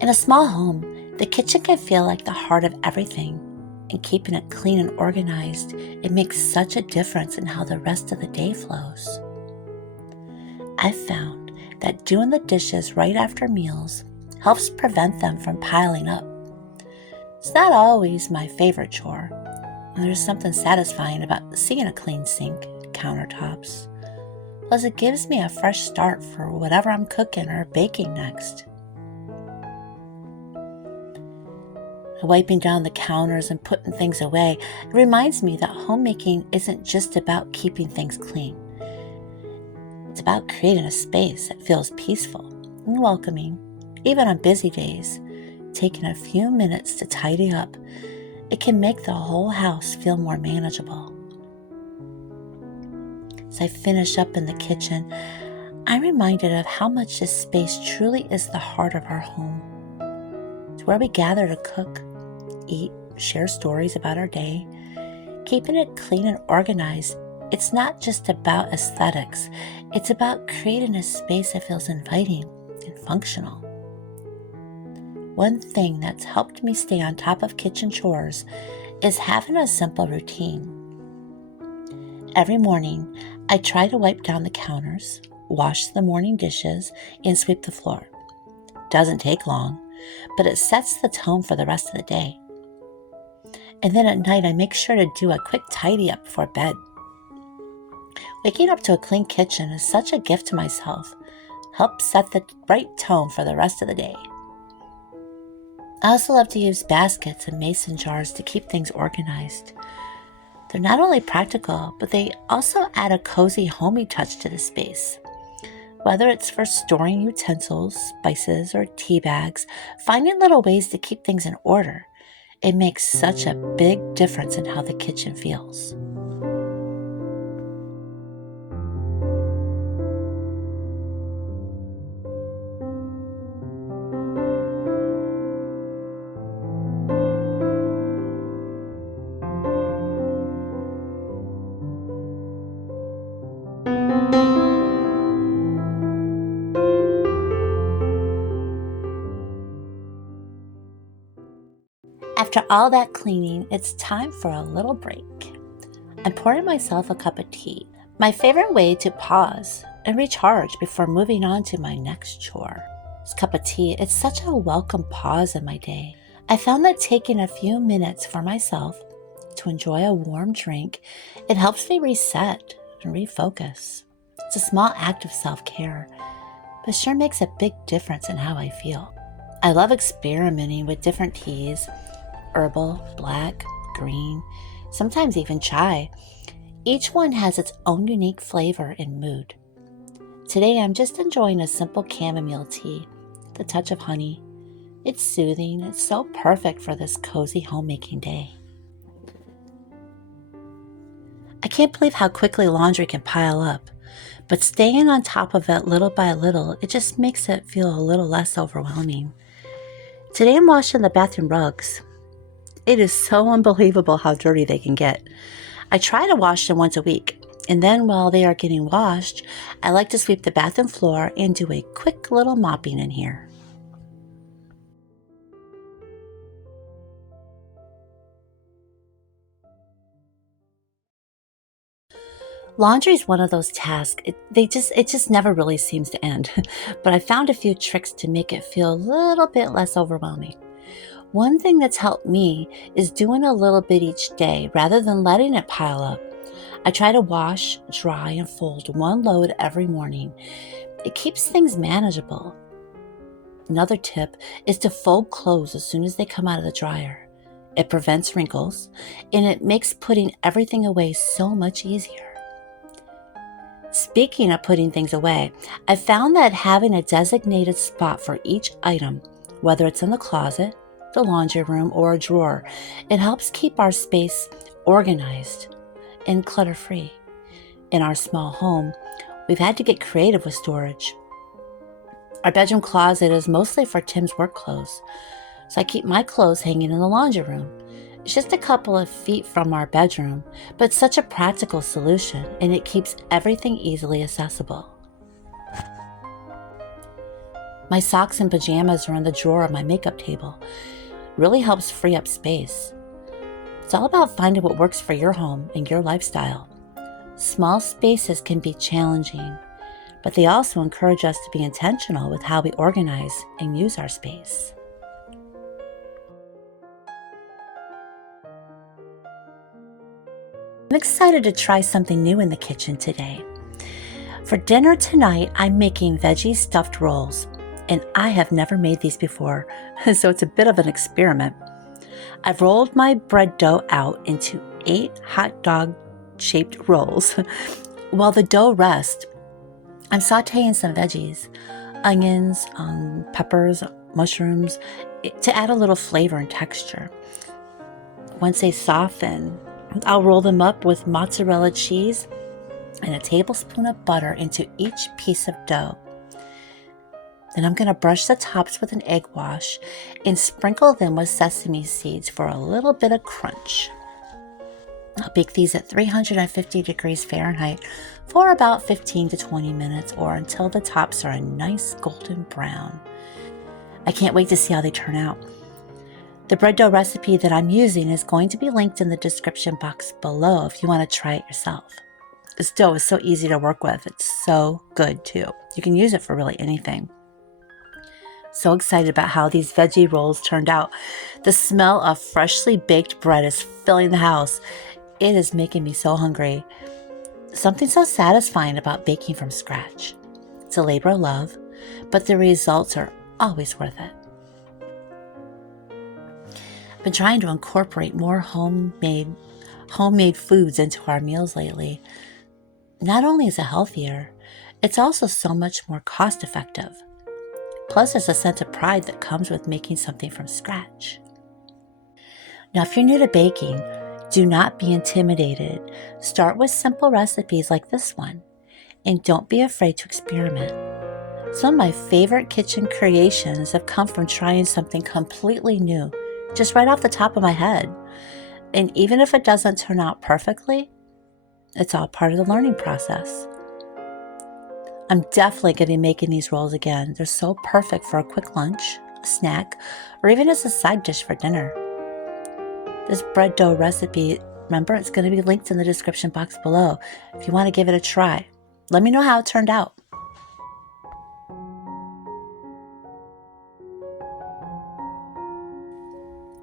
In a small home, the kitchen can feel like the heart of everything, and keeping it clean and organized, it makes such a difference in how the rest of the day flows. I've found that doing the dishes right after meals helps prevent them from piling up. It's not always my favorite chore, and there's something satisfying about seeing a clean sink, countertops. Plus, it gives me a fresh start for whatever I'm cooking or baking next. Wiping down the counters and putting things away, it reminds me that homemaking isn't just about keeping things clean. It's about creating a space that feels peaceful and welcoming. Even on busy days, taking a few minutes to tidy up, it can make the whole house feel more manageable. As I finish up in the kitchen, I'm reminded of how much this space truly is the heart of our home. It's where we gather to cook, eat, share stories about our day. Keeping it clean and organized, it's not just about aesthetics. It's about creating a space that feels inviting and functional. One thing that's helped me stay on top of kitchen chores is having a simple routine. Every morning, I try to wipe down the counters, wash the morning dishes, and sweep the floor. Doesn't take long, but it sets the tone for the rest of the day. And then at night, I make sure to do a quick tidy up before bed. Waking up to a clean kitchen is such a gift to myself. Helps set the right tone for the rest of the day. I also love to use baskets and mason jars to keep things organized. They're not only practical, but they also add a cozy, homey touch to the space. Whether it's for storing utensils, spices, or tea bags, finding little ways to keep things in order, it makes such a big difference in how the kitchen feels. After all that cleaning, it's time for a little break. I'm pouring myself a cup of tea, my favorite way to pause and recharge before moving on to my next chore. This cup of tea, it's such a welcome pause in my day. I found that taking a few minutes for myself to enjoy a warm drink, it helps me reset and refocus. It's a small act of self-care, but sure makes a big difference in how I feel. I love experimenting with different teas, herbal, black, green, sometimes even chai. Each one has its own unique flavor and mood. Today I'm just enjoying a simple chamomile tea, with a touch of honey. It's soothing, it's so perfect for this cozy homemaking day. I can't believe how quickly laundry can pile up, but staying on top of it little by little, it just makes it feel a little less overwhelming. Today I'm washing the bathroom rugs. It is so unbelievable how dirty they can get. I try to wash them once a week, and then while they are getting washed, I like to sweep the bathroom floor and do a quick little mopping in here. Laundry is one of those tasks, it just never really seems to end, but I found a few tricks to make it feel a little bit less overwhelming. One thing that's helped me is doing a little bit each day rather than letting it pile up. I try to wash, dry, and fold one load every morning. It keeps things manageable. Another tip is to fold clothes as soon as they come out of the dryer. It prevents wrinkles, and it makes putting everything away so much easier. Speaking of putting things away, I found that having a designated spot for each item, whether it's in the closet, the laundry room, or a drawer, it helps keep our space organized and clutter-free. In our small home, we've had to get creative with storage. Our bedroom closet is mostly for Tim's work clothes, so I keep my clothes hanging in the laundry room. It's just a couple of feet from our bedroom, but it's such a practical solution, and it keeps everything easily accessible. My socks and pajamas are in the drawer of my makeup table. Really helps free up space. It's all about finding what works for your home and your lifestyle. Small spaces can be challenging, but they also encourage us to be intentional with how we organize and use our space. I'm excited to try something new in the kitchen today. For dinner tonight, I'm making veggie-stuffed rolls, and I have never made these before, so it's a bit of an experiment. I've rolled my bread dough out into 8 hot dog-shaped rolls. While the dough rests, I'm sauteing some veggies, onions, peppers, mushrooms, to add a little flavor and texture. Once they soften, I'll roll them up with mozzarella cheese and a tablespoon of butter into each piece of dough. Then I'm going to brush the tops with an egg wash and sprinkle them with sesame seeds for a little bit of crunch. I'll bake these at 350 degrees Fahrenheit for about 15 to 20 minutes or until the tops are a nice golden brown. I can't wait to see how they turn out. The bread dough recipe that I'm using is going to be linked in the description box below if you want to try it yourself. This dough is so easy to work with. It's so good too. You can use it for really anything. So excited about how these veggie rolls turned out. The smell of freshly baked bread is filling the house. It is making me so hungry. Something so satisfying about baking from scratch. It's a labor of love, but the results are always worth it. I've been trying to incorporate more homemade foods into our meals lately. Not only is it healthier, it's also so much more cost effective. Plus, there's a sense of pride that comes with making something from scratch. Now, if you're new to baking, do not be intimidated. Start with simple recipes like this one, and don't be afraid to experiment. Some of my favorite kitchen creations have come from trying something completely new, just right off the top of my head. And even if it doesn't turn out perfectly, it's all part of the learning process. I'm definitely going to be making these rolls again. They're so perfect for a quick lunch, a snack, or even as a side dish for dinner. This bread dough recipe, remember, it's going to be linked in the description box below if you want to give it a try. Let me know how it turned out.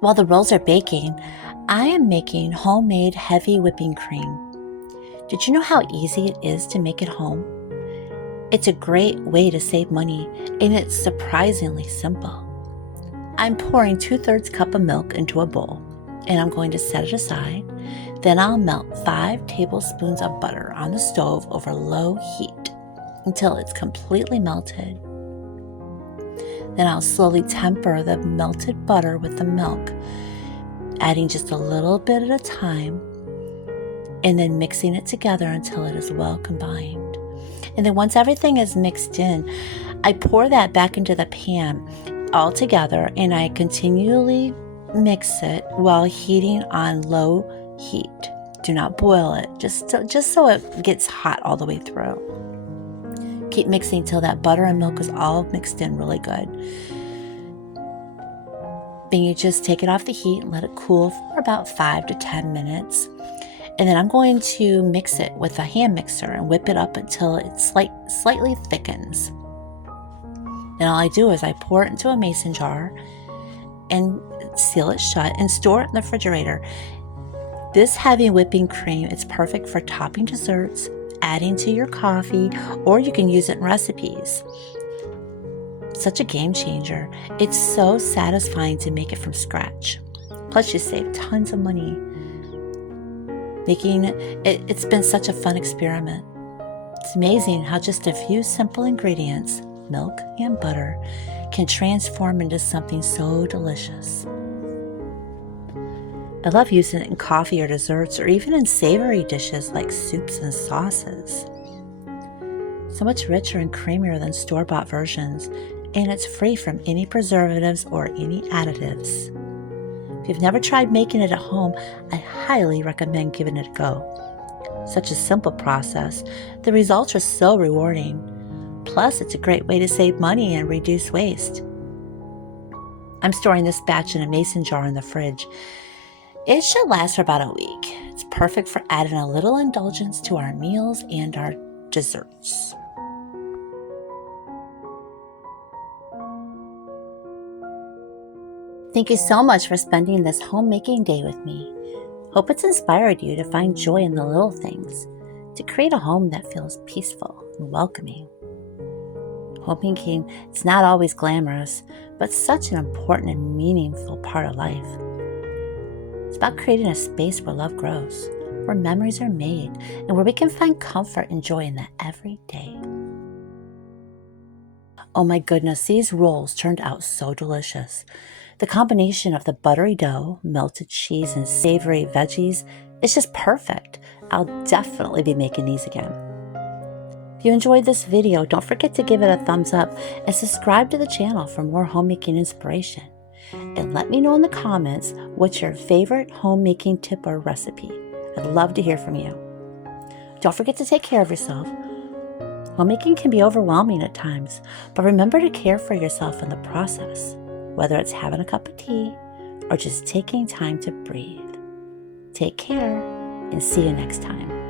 While the rolls are baking, I am making homemade heavy whipping cream. Did you know how easy it is to make at home? It's a great way to save money, and it's surprisingly simple. I'm pouring 2/3 cup of milk into a bowl, and I'm going to set it aside. Then I'll melt 5 tablespoons of butter on the stove over low heat until it's completely melted. Then I'll slowly temper the melted butter with the milk, adding just a little bit at a time, and then mixing it together until it is well combined. And then once everything is mixed in, I pour that back into the pan all together, and I continually mix it while heating on low heat. Do not boil it, just so it gets hot all the way through. Keep mixing till that butter and milk is all mixed in really good. Then you just take it off the heat and let it cool for about 5 to 10 minutes. And then I'm going to mix it with a hand mixer and whip it up until it slightly thickens. And all I do is I pour it into a mason jar and seal it shut and store it in the refrigerator. This heavy whipping cream is perfect for topping desserts, adding to your coffee, or you can use it in recipes. Such a game changer. It's so satisfying to make it from scratch. Plus you save tons of money. Making it's been such a fun experiment. It's amazing how just a few simple ingredients, milk and butter, can transform into something so delicious. I love using it in coffee or desserts, or even in savory dishes like soups and sauces. So much richer and creamier than store-bought versions, and it's free from any preservatives or any additives. If you've never tried making it at home, I highly recommend giving it a go. Such a simple process, the results are so rewarding. Plus, it's a great way to save money and reduce waste. I'm storing this batch in a mason jar in the fridge. It should last for about a week. It's perfect for adding a little indulgence to our meals and our desserts. Thank you so much for spending this homemaking day with me. Hope it's inspired you to find joy in the little things, to create a home that feels peaceful and welcoming. Homemaking, it's not always glamorous, but such an important and meaningful part of life. It's about creating a space where love grows, where memories are made, and where we can find comfort and joy in that every day. Oh my goodness, these rolls turned out so delicious. The combination of the buttery dough, melted cheese, and savory veggies is just perfect. I'll definitely be making these again. If you enjoyed this video, don't forget to give it a thumbs up and subscribe to the channel for more homemaking inspiration. And let me know in the comments what's your favorite homemaking tip or recipe. I'd love to hear from you. Don't forget to take care of yourself. Homemaking can be overwhelming at times, but remember to care for yourself in the process, whether it's having a cup of tea or just taking time to breathe. Take care and see you next time.